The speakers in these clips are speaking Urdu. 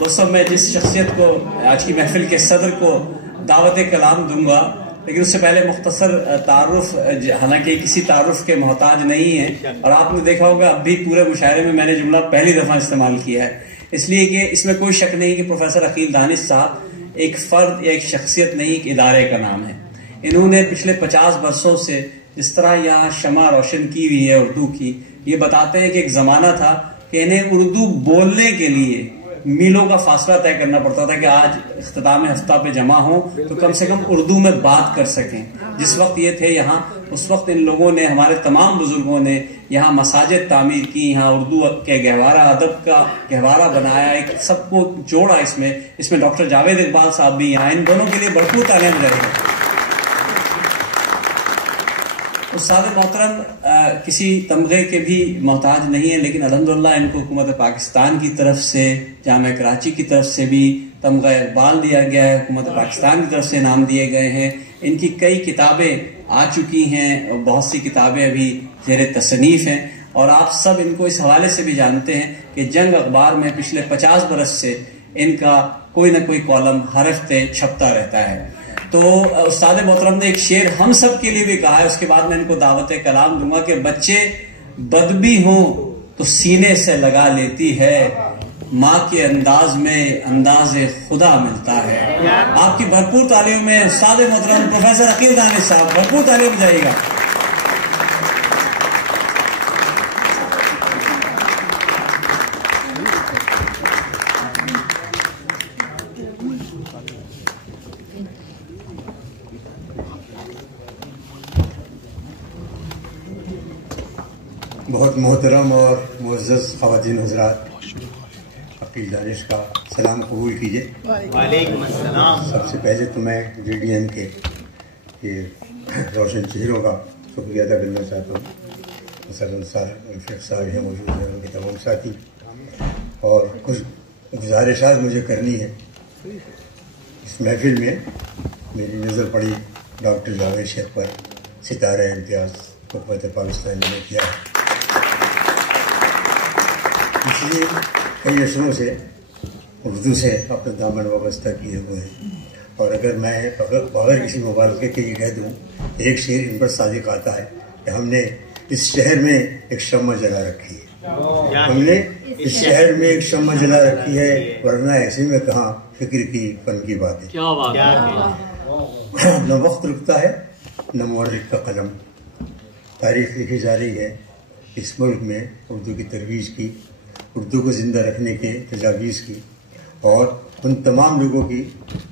دوستوں میں جس شخصیت کو آج کی محفل کے صدر کو دعوت کلام دوں گا، لیکن اس سے پہلے مختصر تعارف، حالانکہ کسی تعارف کے محتاج نہیں ہے، اور آپ نے دیکھا ہوگا اب بھی پورے مشاعرے میں میں نے جملہ پہلی دفعہ استعمال کیا ہے، اس لیے کہ اس میں کوئی شک نہیں کہ پروفیسر عقیل دانش صاحب ایک فرد یا ایک شخصیت نہیں، ایک ادارے کا نام ہے۔ انہوں نے پچھلے 50 برسوں سے جس طرح یہاں شمع روشن کی ہوئی ہے اردو کی، یہ بتاتے ہیں کہ ایک زمانہ تھا کہ انہیں اردو بولنے کے لیے میلوں کا فاصلہ طے کرنا پڑتا تھا کہ آج اختتام ہفتہ پہ جمع ہوں تو کم سے کم اردو میں بات کر سکیں۔ جس وقت یہ تھے یہاں، اس وقت ان لوگوں نے، ہمارے تمام بزرگوں نے یہاں مساجد تعمیر کی، یہاں اردو کے گہوارہ، ادب کا گہوارہ بنایا، ایک سب کو جوڑا۔ اس میں ڈاکٹر جاوید اقبال صاحب بھی یہاں، ان دونوں کے لیے بھرپور تعلیم رہے ہیں۔ استاد محترم کسی تمغے کے بھی محتاج نہیں ہیں، لیکن الحمدللہ ان کو حکومت پاکستان کی طرف سے، جامعہ کراچی کی طرف سے بھی تمغہ اقبال دیا گیا ہے، حکومت پاکستان کی طرف سے انعام دیے گئے ہیں۔ ان کی کئی کتابیں آ چکی ہیں اور بہت سی کتابیں ابھی زیر تصنیف ہیں، اور آپ سب ان کو اس حوالے سے بھی جانتے ہیں کہ جنگ اخبار میں پچھلے 50 برس سے ان کا کوئی نہ کوئی کالم ہر ہفتے چھپتا رہتا ہے۔ تو استاد محترم نے ایک شعر ہم سب کے لیے بھی کہا ہے، اس کے بعد میں ان کو دعوت کلام دوں گا کہ بچے بدبی ہوں تو سینے سے لگا لیتی ہے، ماں کے انداز میں انداز خدا ملتا ہے۔ آپ کی بھرپور تعلیم میں استاد محترم پروفیسر عقیل دانش صاحب، بھرپور تعلیم جائے گا۔ بہت محترم اور معزز خواتین حضرات، عقیل دانش کا سلام قبول کیجیے۔ وعلیکم السلام۔ سب سے پہلے تو میں جے ڈی ایم کے روشن چہروں کا شکریہ ادا کرنا چاہتا ہوں۔ سرن صاحب، الفیق صاحب ہیں موجود ہیں، ان کے تمام ساتھی، اور کچھ گزارشات مجھے کرنی ہے۔ اس محفل میں میری نظر پڑی ڈاکٹر جاوید شیخ پر، ستارہ امتیاز حکومت پاکستان نے کیا ہے۔ اس لیے کئی عشروں سے اردو سے اپنا دامن وابستہ کیے ہوئے ہیں، اور اگر میں بغیر کسی مبالغے کے یہ کہہ دوں، ایک شعر ان پر صادق آتا ہے کہ ہم نے اس شہر میں ایک شمع جلا رکھی ہے، ہم نے اس شہر میں ایک شمع جلا رکھی ہے، ورنہ ایسے میں کہاں فکر کی فن کی باتیں۔ نہ وقت رکتا ہے نہ مورخ کا قلم، تاریخ لکھی جا رہی ہے اس ملک میں اردو کی ترویج کی، اردو کو زندہ رکھنے کے تجاویز کی، اور ان تمام لوگوں کی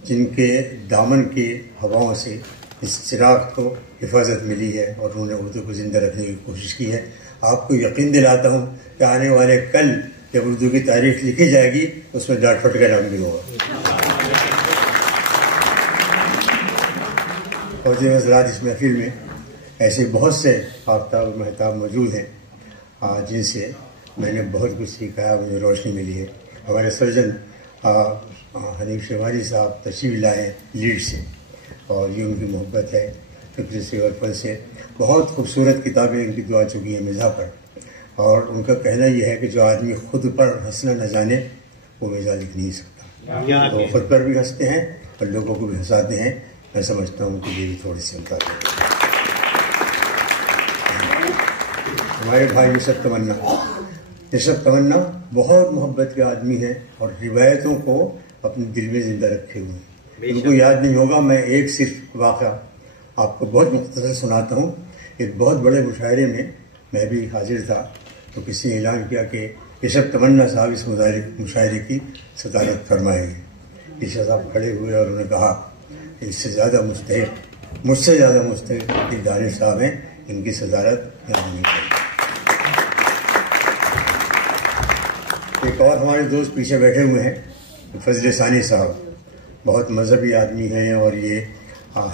جن کے دامن کی ہواؤں سے اس چراغ کو حفاظت ملی ہے اور انہوں نے اردو کو زندہ رکھنے کی کوشش کی ہے۔ آپ کو یقین دلاتا ہوں کہ آنے والے کل جب اردو کی تاریخ لکھی جائے گی اس میں ڈاٹ پھٹ کا نام بھی ہوگا۔ فوجی حضرات، اس محفل میں ایسے بہت سے آفتاب و مہتاب موجود ہیں جن سے میں نے بہت کچھ سیکھا ہے، مجھے روشنی ملی ہے۔ ہمارے سرجن حنیف شیوانی صاحب تشریف لائے ہیں لیڈ سے، اور یہ ان کی محبت ہے فکر سے اور فن سے۔ بہت خوبصورت کتابیں ان کی دعا چکی ہیں مزاح پر، اور ان کا کہنا یہ ہے کہ جو آدمی خود پر ہنسنا نہ جانے وہ مزاح لکھ نہیں سکتا۔ تو خود پر بھی ہنستے ہیں اور لوگوں کو بھی ہنساتے ہیں۔ میں سمجھتا ہوں کہ یہ بھی تھوڑی سی مطابق ہے۔ ہمارے بھائی یوسف تمنا بہت محبت کے آدمی ہیں اور روایتوں کو اپنے دل میں زندہ رکھے ہوئے ہیں۔ ان کو یاد نہیں ہوگا، میں ایک صرف واقعہ آپ کو بہت مختصر سناتا ہوں۔ ایک بہت بڑے مشاعرے میں میں بھی حاضر تھا، تو کسی نے اعلان کیا کہ یوسف تمنا صاحب اس مشاعرے کی صدارت فرمائیں گے۔ یوسف صاحب کھڑے ہوئے اور انہوں نے کہا کہ اس سے زیادہ مستحق، مجھ سے زیادہ مستحق عقیل دانش صاحب ہیں، ان کی صدارت یہاں نہیں کریں۔ ایک اور ہمارے دوست پیچھے بیٹھے ہوئے ہیں، فضل ثانی صاحب، بہت مذہبی آدمی ہیں، اور یہ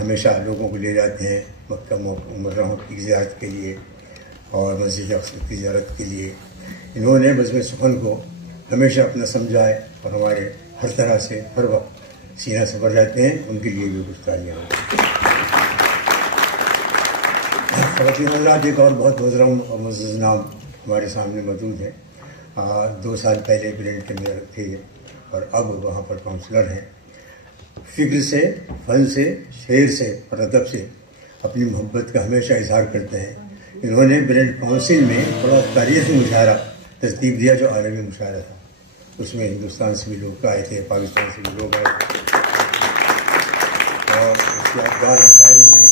ہمیشہ لوگوں کو لے جاتے ہیں مکہ معظمہ کی زیارت کے لیے اور مسجد اقصی کی زیارت کے لیے۔ انہوں نے بزم سخن کو ہمیشہ اپنا سمجھا ہے اور ہمارے ہر طرح سے ہر وقت سینہ سے بھر جاتے ہیں، ان کے لیے بھی کچھ تالیاں ہیں۔ خواتین حضرات، ایک اور بہت محترم اور معزز نام ہمارے سامنے موجود ہے۔ 2 سال پہلے بریلٹن میں تھے اور اب وہاں پر کونسلر ہیں. فکر سے، فن سے، شعر سے اور ادب سے اپنی محبت کا ہمیشہ اظہار کرتے ہیں. انہوں نے برینڈ کونسل میں بڑا تاریخی مشاعرہ ترتیب دیا جو عالمی مشاعرہ تھا. اس میں ہندوستان سے بھی لوگ آئے تھے، پاکستان سے بھی لوگ آئے تھے، اور اس یادگار مشاعرے میں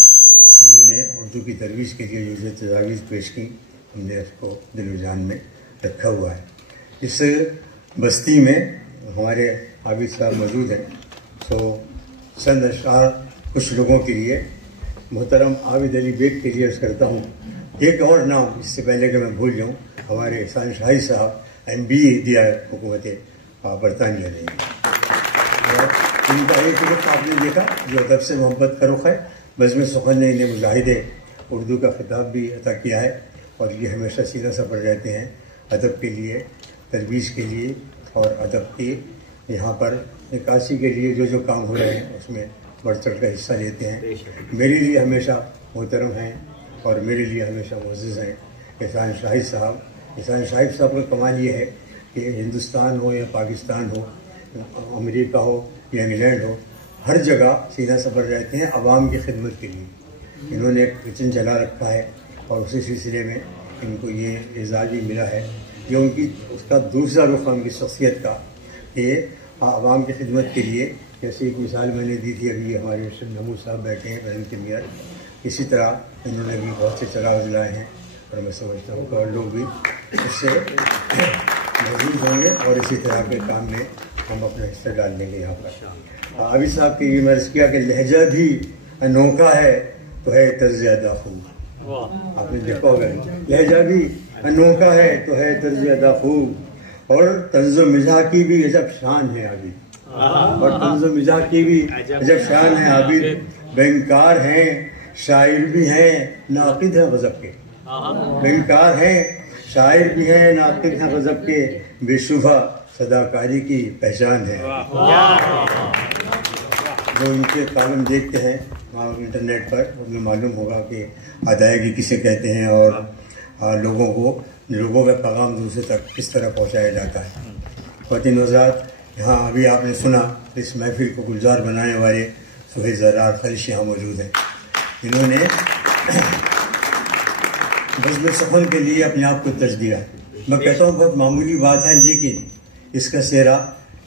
انہوں نے اردو کی ترویج کے لیے جو تجاویز پیش کی، ہم نے اس کو دل و جان میں رکھا ہوا ہے. اس بستی میں ہمارے عابد صاحب موجود ہیں، تو چند اشعار کچھ لوگوں کے لیے. محترم عابد علی بیگ کے لیے عرض کرتا ہوں. ایک اور نام اس سے پہلے کہ میں بھول جاؤں، ہمارے احسان شاہی صاحب MBA دیا ہے حکومت برطانیہ نے، اور ان کا ایک رخ آپ نے دیکھا جو ادب سے محبت کا رخ ہے. بزم سخن نے انہیں مجاہد اردو کا خطاب بھی عطا کیا ہے، اور یہ ہمیشہ سیدھا سفر رہتے ہیں ادب کے لیے، ترویج کے لیے، اور ادب کے یہاں پر نکاسی کے لیے جو کام ہو رہے ہیں اس میں بڑھ چڑھ کر حصہ لیتے ہیں. میرے لیے ہمیشہ محترم ہیں اور میرے لیے ہمیشہ معزز ہیں احسان شاہد صاحب. احسان شاہد صاحب کا کمال یہ ہے کہ ہندوستان ہو یا پاکستان ہو، امریکہ ہو یا انگلینڈ ہو، ہر جگہ سیدھا سفر رہتے ہیں عوام کی خدمت کے لیے. انہوں نے ایک کچن چلا رکھا ہے، اور اسی سلسلے میں ان کو یہ اعزاز بھی ملا ہے. یہ ان کی اس کا دوسرا رخ ان کی شخصیت کا کہ عوام کی خدمت کے لیے، جیسے ایک مثال میں نے دی تھی ابھی ہمارے ارشد محمود صاحب بیٹھے ہیں برہم کے میئر، اسی طرح انہوں نے بھی بہت سے چراغ جلائے ہیں، اور میں سمجھتا ہوں کہ اور لوگ بھی اس سے محظوظ ہوں گے، اور اسی طرح کے کام میں ہم اپنا حصہ ڈال دیں گے. یہاں پر عابد صاحب کی یہ میں عرض کیا کہ لہجہ بھی انوکھا ہے تو ہے طرز ادا خوب. آپ نے دیکھا ہوگا لہجہ بھی انوکھا ہے تو ہے طرز ادا خوب، اور طنز و مزاح کی بھی عجب شان ہے عابد، اور طنز و مزاح کی بھی عجب شان ہے عابد. بینکار ہیں، شاعر بھی ہیں، ناقد ہیں غضب کے. بینکار ہیں، شاعر بھی ہیں، ناقد ہیں غضب کے، بے شبہ صداکاری کی پہچان ہے. جو ان کے کالم دیکھتے ہیں انٹرنیٹ پر، ان میں معلوم ہوگا کہ ادائیگی کسے کہتے ہیں، اور لوگوں کا پیغام دوسرے تک کس طرح پہنچایا جاتا ہے. خواتین حضرات، یہاں ابھی آپ نے سنا اس محفل کو گلزار بنانے والے سہیل زرار خلش یہاں موجود ہیں. انہوں نے بزم سخن کے لیے اپنے آپ کو ترج دیا. میں کہتا ہوں بہت معمولی بات ہے، لیکن اس کا سہرا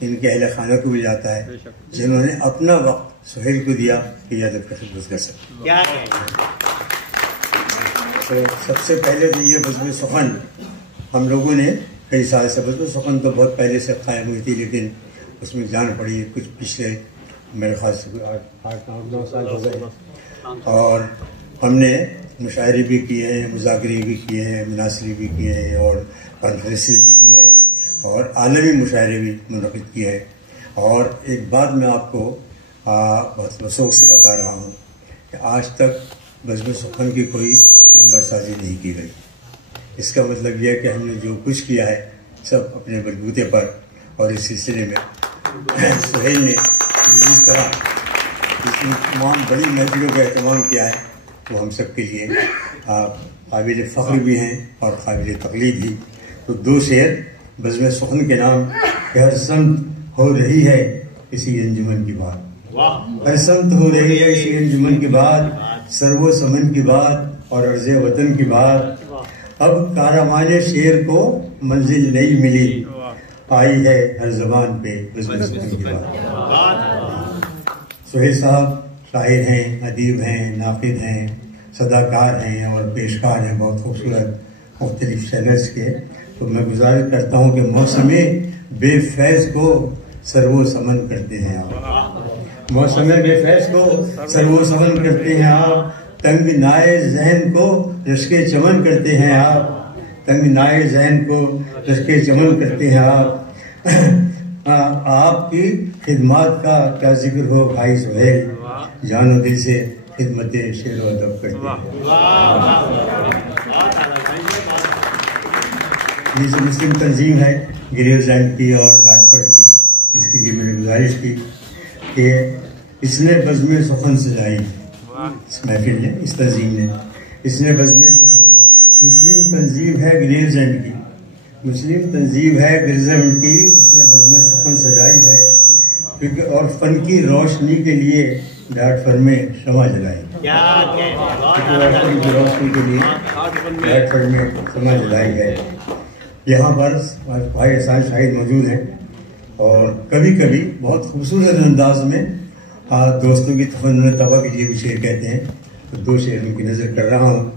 ان کے اہل خانہ کو بھی جاتا ہے، جنہوں نے اپنا وقت سہیل کو دیا کہ یہ ادب کی خدمت کر سکے. تو سب سے پہلے تو یہ بزم سخن ہم لوگوں نے کئی سال سے، بزم سخن تو بہت پہلے سے قائم ہوئی تھی، لیکن اس میں جان پڑی کچھ پچھلے میرے خیال سے 8-9 سال ہو گئے، اور ہم نے مشاعرے بھی کیے ہیں، مذاکرے بھی کیے ہیں، مناظرے بھی کیے ہیں، اور کانفرنسز بھی کی ہیں، اور عالمی مشاعرے بھی منعقد کیے ہیں. اور ایک بات میں آپ کو بہت وثوق سے بتا رہا ہوں کہ آج تک بزم سخن کی کوئی ممبر سازی نہیں کی گئی. اس کا مطلب یہ ہے کہ ہم نے جو کچھ کیا ہے سب اپنے بلبوتے پر، اور اس سلسلے میں سہیل نے جس طرح اس میں تمام بڑی محفلوں کا اہتمام کیا ہے وہ ہم سب کے لیے قابل فخر بھی ہیں اور قابل تقلید بھی. تو 2 شعر بزم سخن کے نام کہ ہر سمت ہو رہی ہے اسی انجمن کی بات، ہر سمت ہو رہی ہے اسی انجمن کی بات، سرو و سمن کی بات اور عرض وطن کی بات. اب کارمان شعر کو منزل نہیں ملی، آئی ہے ہر زبان پہ بزم سخن کی بات. سہیل صاحب شاعر ہیں، ادیب ہیں، ناقد ہیں، صداکار ہیں اور پیشکار ہیں بہت خوبصورت مختلف چینلز کے. تو میں گزارش کرتا ہوں کہ موسم بے فیض کو سرو سمن کرتے ہیں آپ، موسم بے فیض کو سرو سمن کرتے ہیں آپ، تنگ نائے ذہن کو رشک چمن کرتے ہیں آپ، تنگ نائے ذہن کو رشک چمن کرتے ہیں آپ. آپ کی خدمات کا کیا ذکر ہو بھائی سہیل، جان و دل سے خدمت شعر و ادب کرتے ہیں. یہ جو مسلم تنظیم ہے گریوز اینڈ کی اور ڈاٹفرڈ کی، اس کے لیے میں نے گزارش کی کہ اس نے بزم سخن سجائی، اس محفل نے، اس تنظیم نے، اس نے بزم سخن، مسلم تنظیم ہے گریوز اینڈ کی، مسلم تنظیم ہے گریوز اینڈ کی، اس نے بزم سخن سخن سجائی ہے، کیونکہ اور فن کی روشنی کے لیے ڈاٹ فن میں شمع جلائی، روشنی کی روشنی کے لیے ڈاٹ فن میں شمع جلائی ہے۔ یہاں پر بھائی احسان شاہد موجود ہیں، اور کبھی کبھی بہت خوبصورت انداز میں دوستوں کی تفنن طبع کے لیے بھی شعر کہتے ہیں۔ تو دو شعر ان کی نظر کر رہا ہوں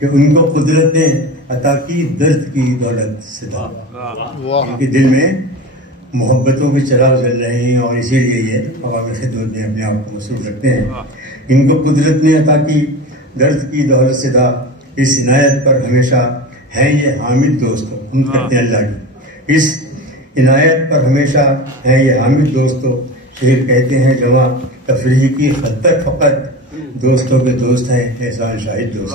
کہ ان کو قدرت نے عطا کی درد کی دولت صدا، ان کے دل میں محبتوں کے چراغ جل رہے ہیں، اور اسی لیے یہ عوامی خدمت میں اپنے آپ کو مصروف رکھتے ہیں۔ ان کو قدرت نے عطا کی درد کی دولت صدا، اس عنایت پر ہمیشہ ہیں یہ حامد دوستوں، ہم کرتے ہیں اللہ کی، اس عنایت پر ہمیشہ ہیں یہ حامد دوستوں، شعر کہتے ہیں جمع تفریح کی حد تک فقط دوستوں کے دوست ہیں احسان شاہد دوست۔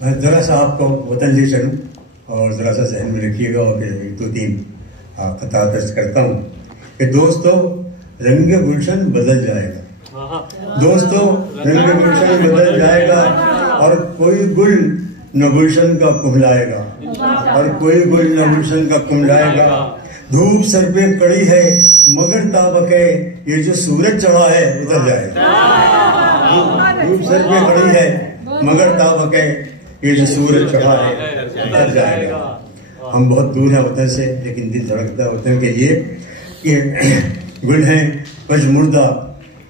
میں ذرا سا آپ کو وطن لے چلوں اور ذرا سا ذہن میں رکھیے گا، اور پھر ایک دو تین قطعہ درج کرتا ہوں کہ دوستو رنگ گلشن بدل جائے گا، دوستو رنگ گلشن بدل جائے گا، اور کوئی گل نہ گلشن کا کملائے گا، اور کوئی گل نہ گلشن کا کملائے گا، دھوپ سر پہ کڑی ہے مگر تابق ہے یہ جو سورج چڑھا ہے اتر جائے گا، دھوپ سر پہ کڑی ہے مگر تابق ہے یہ جو سورج چڑھا ہے اتر جائے گا۔ ہم بہت دور ہیں وطن سے، لیکن دل دھڑکتا ہے وطن کے لیے کہ گل ہیں پژمردہ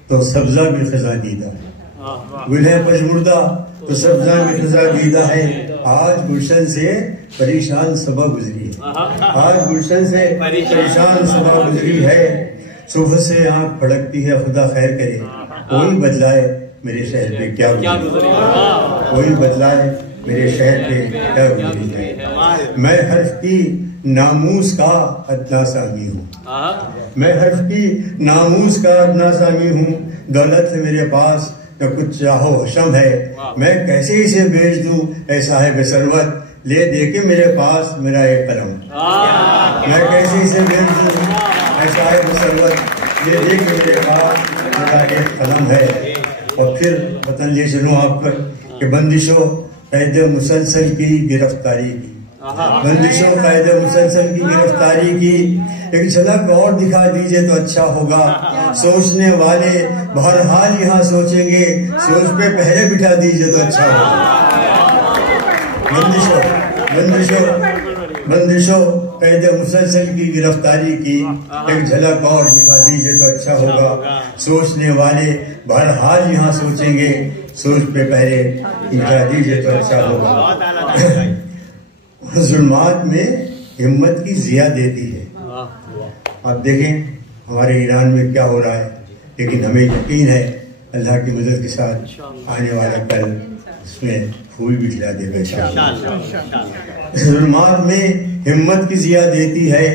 تو سبزہ بھی خزاں دیدہ، گل ہے پژمردہ تو سبزہ بھی خزاں دیدہ ہے، آج گلشن سے پریشان صبح گزری ہے، آج گلشن سے پریشان صبح گزری ہے، صبح سے آنکھ پھڑکتی ہے خدا خیر کرے، کوئی بدلائے میرے شہر پہ کیا گزری، کوئی بدلائے میرے شہر پہ کیا گزری ہے، میں حرف کی ناموس کا ادنا سامی ہوں، میں حرف کی ناموس کا ادنا سامی ہوں، دولت ہے میرے پاس نہ کچھ چاہو حشم ہے، میں کیسے اسے بیچ دوں اے صاحب ثروت، لے دے کے میرے پاس میرا ایک قلم، میں کیسے اسے بیچ دوں اے صاحب ثروت، لے دے کے میرے پاس میرا ایک قلم ہے۔ اور پھر وطن لے چلوں آپ پر کہ بندشوں قید مسلسل کی گرفتاری کی، بندشوں قید مسلسل کی گرفتاری کی، ایک جھلک اور دکھا دیجئے تو اچھا ہوگا، سوچنے والے بہرحال یہاں سوچیں گے، سوچ پہ پہلے بٹھا دیجئے تو اچھا ہوگا، بندشوں بندشوں بندشوں قید مسلسل کی گرفتاری کی، ایک جھلک اور دکھا دیجئے تو اچھا ہوگا، سوچنے والے بہرحال یہاں سوچیں گے، سوچ پہ پہلے بٹھا دیجئے تو اچھا ہوگا۔ ظلمات میں ہمت کی ضیا دیتی ہے، آپ دیکھیں ہمارے ایران میں کیا ہو رہا ہے، لیکن ہمیں یقین ہے اللہ کی مدد کے ساتھ آنے والا کل اس میں پھول بھی کھلا دے گا انشاءاللہ۔ ظلمات میں ہمت کی ضیا دیتی ہے،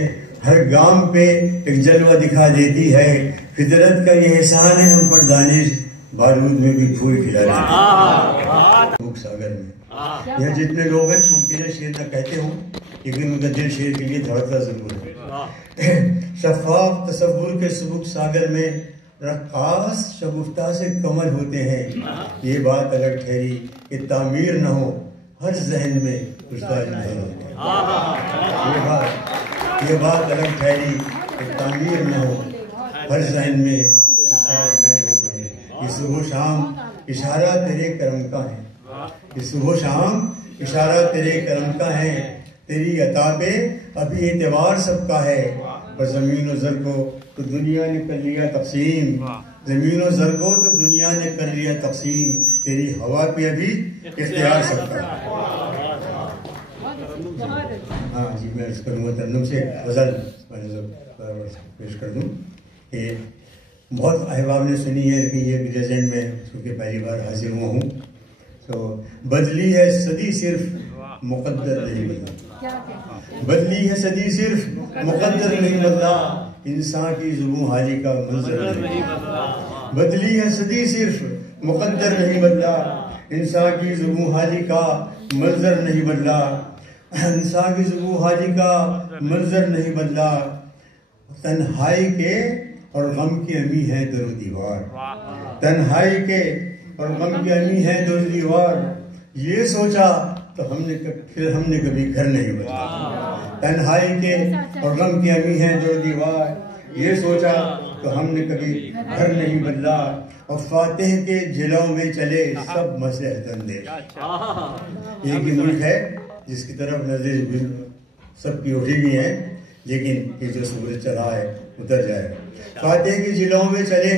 ہر گام پہ ایک جلوہ دکھا دیتی ہے، فطرت کا یہ احسان ہے ہم پر دانش، بارود میں بھی پھول کھلا دیتی ہے۔ بھوک ساگر میں یہاں جتنے لوگ ہیں ممکن ہے شعر نہ کہتے ہوں، لیکن ان کا دل شعر کے لیے دھڑکتا ضرور ہے۔ شفاف تصور کے سبک ساگر میں رقاص شگفتہ سے کمل ہوتے ہیں، یہ بات الگ ٹھہری کہ تعمیر نہ ہو ہر ذہن میں استاد نہیں ہوتے، یہ بات الگ ٹھہری کہ تعمیر نہ ہو ہر ذہن میں استاد نہیں ہوتے ہیں۔ یہ صبح و شام اشارہ تیرے کرم کا ہے، یہ صبح و شام اشارہ تیرے کرم کا ہے، تیری عطا پہ ابھی اعتبار سب کا ہے، اور زمین و زر کو تو دنیا نے کر لیا تقسیم، زمین و زر کو تو دنیا نے کر لیا تقسیم، تیری ہوا پہ ابھی اختیار سب کا ہے۔ ہاں جی میں عرض کروں گا ترنم سے غزل پیش کر دوں کہ بہت احباب نے سنی ہے کہ یہ میرے ذہن میں چونکہ پہلی بار حاضر ہوا ہوں، تو بدلی ہے صدی صرف مقدر نہیں بدلا، بدلی ہے صدی صرف مقدر نہیں بدلا، انسان کی زبوں حالی کا منظر نہیں بدلا، بدلی ہے صدی صرف مقدر نہیں بدلا، انسان کی زبوں حالی کا منظر نہیں بدلا، انسان کی زبوں حالی کا منظر نہیں بدلا، تنہائی کے اور غم کی امی ہے در و دیوار، تنہائی کے اور غم کی امی ہے در و دیوار، یہ سوچا تو پھر ہم نے کبھی گھر نہیں بدلا. تنہائی کے اور غم کی امی ہیں جو دیوار، یہ سوچا تو ہم نے کبھی گھر نہیں بدلا. اور فاتح کے جلوں میں چلے سب مصلحت اندیش. ایک ہی ملک ہے جس کی طرف نظر سب کی اٹھی بھی ہے، لیکن یہ جو سورج چلا ہے اتر جائے. فاتح کے جلوں میں چلے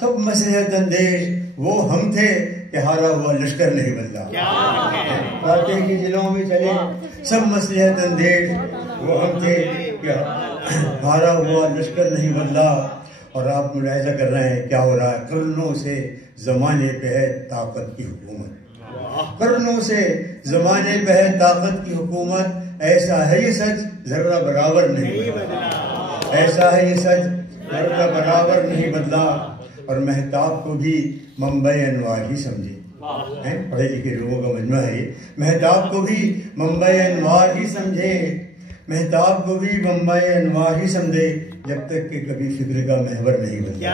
سب مصلحت اندیش، وہ ہم تھے کہ ہارا ہوا لشکر نہیں بدلا. فاتح کے جلوں میں چلے سب مصلحت اندیش، وہ ہم تھے کہ ہارا ہوا لشکر نہیں بدلا. اور آپ ملاحظہ کر رہے ہیں کیا ہو رہا ہے. قرنوں سے زمانے پہ ہے طاقت کی حکومت، قرنوں سے زمانے پہ ہے طاقت کی حکومت. ایسا ہے یہ سچ ذرہ برابر نہیں بدلا، ایسا ہے یہ سچ ذرہ برابر نہیں بدلا. اور مہتاب کو بھی منبع انوار ہی سمجھے، پڑھے لکھے لوگوں کا مجمع ہے یہ. مہتاب کو بھی منبع انوار ہی سمجھے، مہتاب کو بھی منبع انوار ہی سمجھے. جب تک کہ کبھی فکر کا محور نہیں بدلا،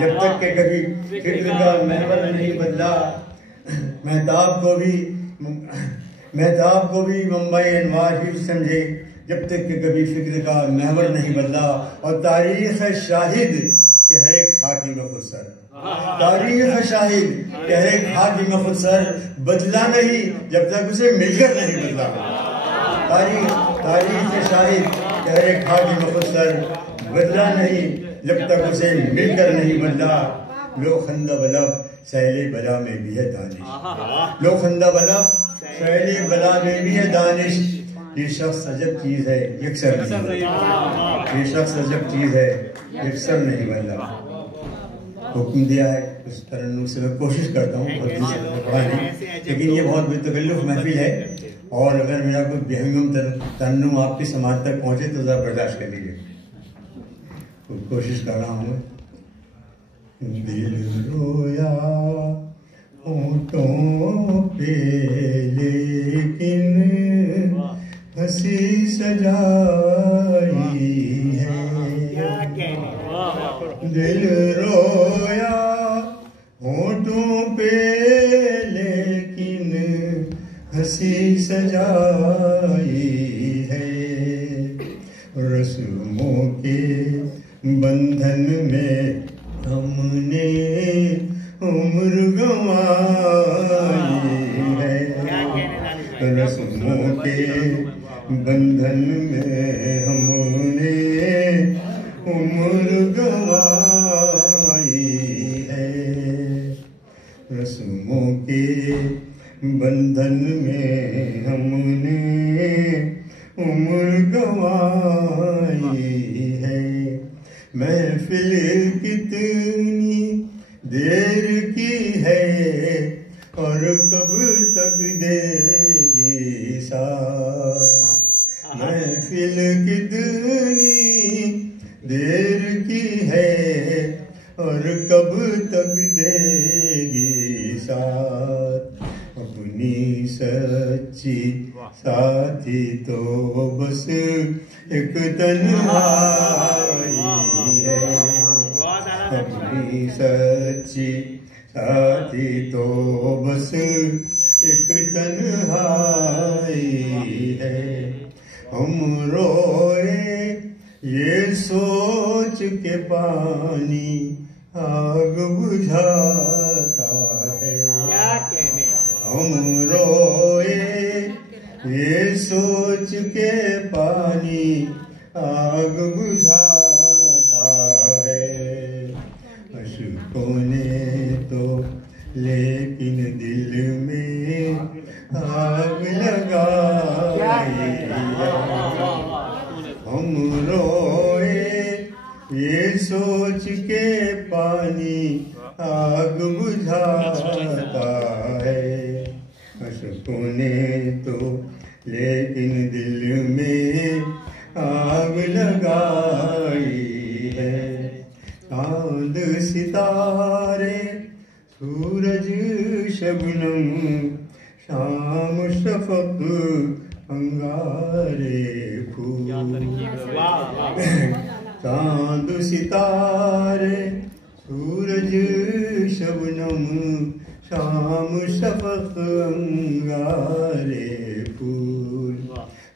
جب تک کہ کبھی فکر کا محور نہیں بدلا. مہتاب کو بھی منبع انوار ہی سمجھے، جب تک کہ کبھی فکر کا محور نہیں بدلا. اور تاریخ شاہد کہ ہر ایک حاکم خود سر، تاریخ شاہد کہ ہر ایک حاکم خود سر بدلا نہیں جب تک اسے مل کر نہیں بدلا. تاریخ شاہد کہ ہر ایک حاکم خود سر بدلا نہیں جب تک اسے مل کر نہیں بدلا. لو خندہ بلب سیل بلا میں بھی ہے دانش، لو خندہ بلب سیل بلا میں بھی ہے دانش. یہ شخص عجب چیز ہے یکسر نہیں بدلا، یہ شخص عجب چیز ہے یکسر نہیں بدلا. حکم دیا ہے اس ترنم سے میں کوشش کرتا ہوں پڑھانے، لیکن یہ بہت بے تکلف محفل ہے، اور اگر میرا کوئی بہنگم ترنم آپ کی سماعت تک پہنچے تو ذرا برداشت کر لیجیے. کوشش کر رہا ہوں. دل رویا ہونٹوں پہ لیکن ہنسی سجائی ہے. دل رویا ہونٹوں پہ لیکن ہنسی سجائی ہے. رسموں کے بندھن میں ہم نے عمر گنوائی ہے. رسموں کے بندھن میں ہم نے عمر گنوائی ہے. رسموں کے بندھن میں ہم نے عمر گنوائی ہے. محفل کتنی دیر کی ہے اور کب تک دے گی ساتھ. محفل کتنی دیر کی ہے اور کب تک دے گی ساتھ. اپنی سچی ساتھی تو بس ایک تنہائی ہے. اپنی سچی ساتھی تو بس ایک تنہائی ہے. ہم روئے یہ سوچ کے پانی آگ بجھاتا ہے. ہم روئے یہ سوچ کے پانی آگ بجھاتا ہے. اشکوں نے تو لیکن دل میں آگ لگائی. ہم روئے یہ سوچ کے پانی آگ بجھاتا ہے. اشکوں نے تو لیکن دل میں آگ لگائی ہے. چاند ستارے سورج شبنم شام شفق انگارے پھول. چاند ستارے سورج شبنم شام شفق انگارے پھول،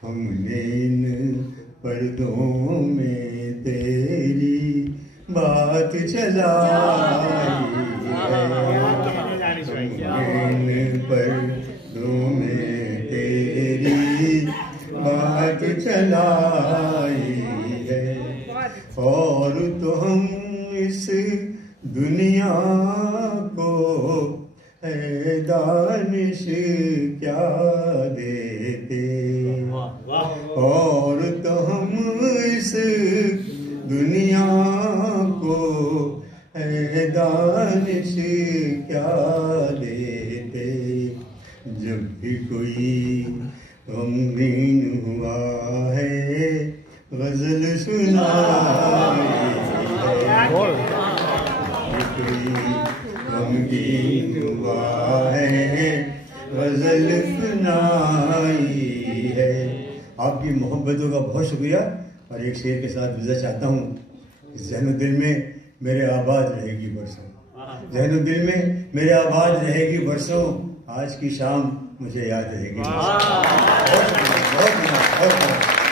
ہم نے ان پردوں میں تیری بات چلائی ہے، ان پردوں میں تیری بات چلائی ہے، اور تو ہم اس دنیا کو ہے دانش کیا دیتے، اور تو ہم اس دنیا کو ہے دانش کیا دیتے، جب بھی کوئی غمگین ہوا ہے غزل سنائی ہے، کوئی غمگین ہوا ہے غزل سنائی ہے۔ آپ کی محبتوں کا بہت شکریہ، اور ایک شعر کے ساتھ وضع چاہتا ہوں، ذہن و دل میں میرے آباد رہے گی برسوں، ذہن و دل میں میرے آباد رہے گی برسوں، آج کی شام مجھے یاد رہے گی۔ بہت شکریہ، بہت